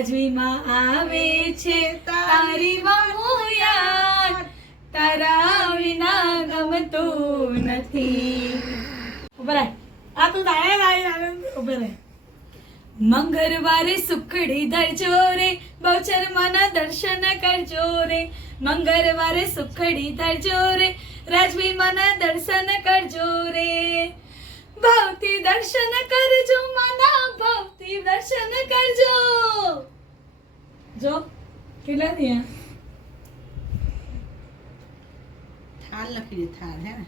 રાજવીમાં આવે છે તારી વહુ યાદ, તારા વિના ગમતું નથી. ઉભા રહે, આ તું તારે ઉભા રહે. મંગળવારે સુખડી ધરજો રે, બહુચરમાના દર્શન કરજો રે. મંગળવારે સુખડી ધરજો રે, રાજવી માના દર્શન કરજો રે. ભક્તિ દર્શન કરજો માના, ભક્તિ દર્શન કરજો. જો કેટલા થયા? થાળ લખી દે, થાળ હે ને.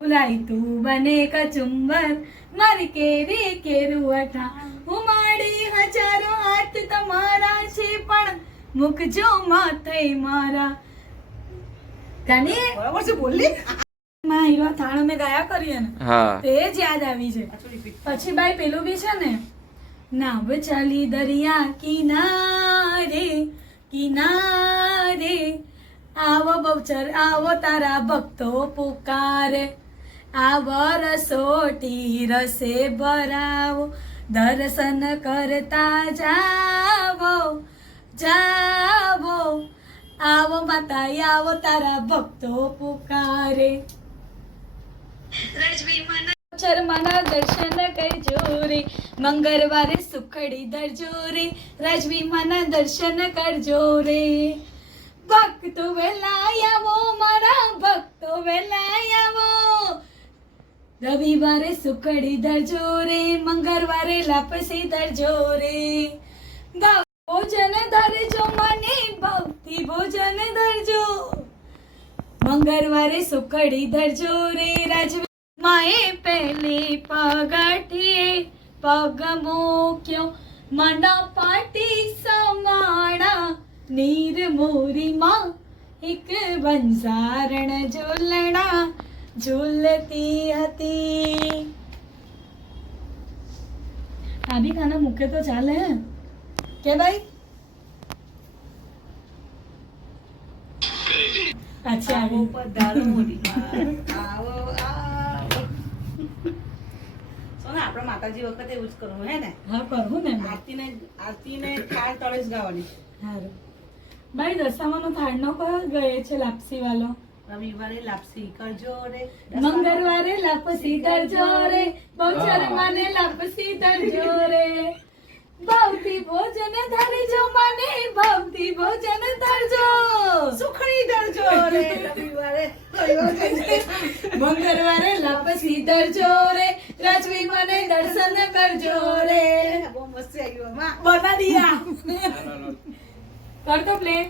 ફુલાઈ તું બને કચુંબર, મારી કેરી કેરુવઠા. હું માડી હજારો હાથ તમારા છે, પણ મૂકજો માથે મારા. તને બરાબર છે બોલી. માં હીરો થાળ મેં ગાયા કરીએ ને, હા, તે જ યાદ આવી છે. પછી બાઈ પેલું બી છે ને, નાવ ચાલી દરિયા કિનારે કિનારે, આવો બહુચર આવો તારા ભક્તો પુકારે. આવો રસોટી રસે ભરાવો, દર્શન કરતા જાવો જાવો. આવો માતા આવો તારા ભક્તો પુકારે. શર્માના દર્શન કરજો રે, મંગળવારે સુખડી ધરજો રે. રાજવી માના દર્શન કરજો રે. ભક્તો વેલા આવો મારા ભક્તો વેલા આવો. રવિવારે સુખડી ધરજો રે, મંગળવારે લાપસી ધરજો રે. ભોજન ધરજો મને, ભક્તિ ભોજન ધરજો. મંગળવારે સુખડી ધરજો રે, રાજવી માએ પહેલી પગથિયે પગ મૂક્યો, મન પાટી સમાણા નીર મોરીમાં એક બંજારણ ઝૂલણા ઝૂલતી હતી. આ બી ખાના મૂકે તો ચાલે કે ભાઈ? પાછી આવી. પધારો મોરીમાં, આવો આવો. સોના આપણે માતાજી વખતે એવું જ કરવું હે ને. હા કરવું ને. આરતીને થાળ તળે જ ગાવાની. સારું ભાઈ. દશામાનો થાળનો કયો ગયે છે લાપસી વાળો? રવિવારે લાપસી કરજો રે, મંગળવારે લાપસી ધરજો રે, બહુચરમાને લાપસી ધરજો રે. ભક્તિ ભોજન ધરજો મને, ભક્તિ ભોજન ધરજો. સુખડી ધરજો રે. રવિવારે મંગળવારે લાપસી ધરજો રે, રાજવી મને દર્શન કરજો રે. બહુ મસ્ત આવી ગયું માં. બના દિયા. કર તો પ્લે.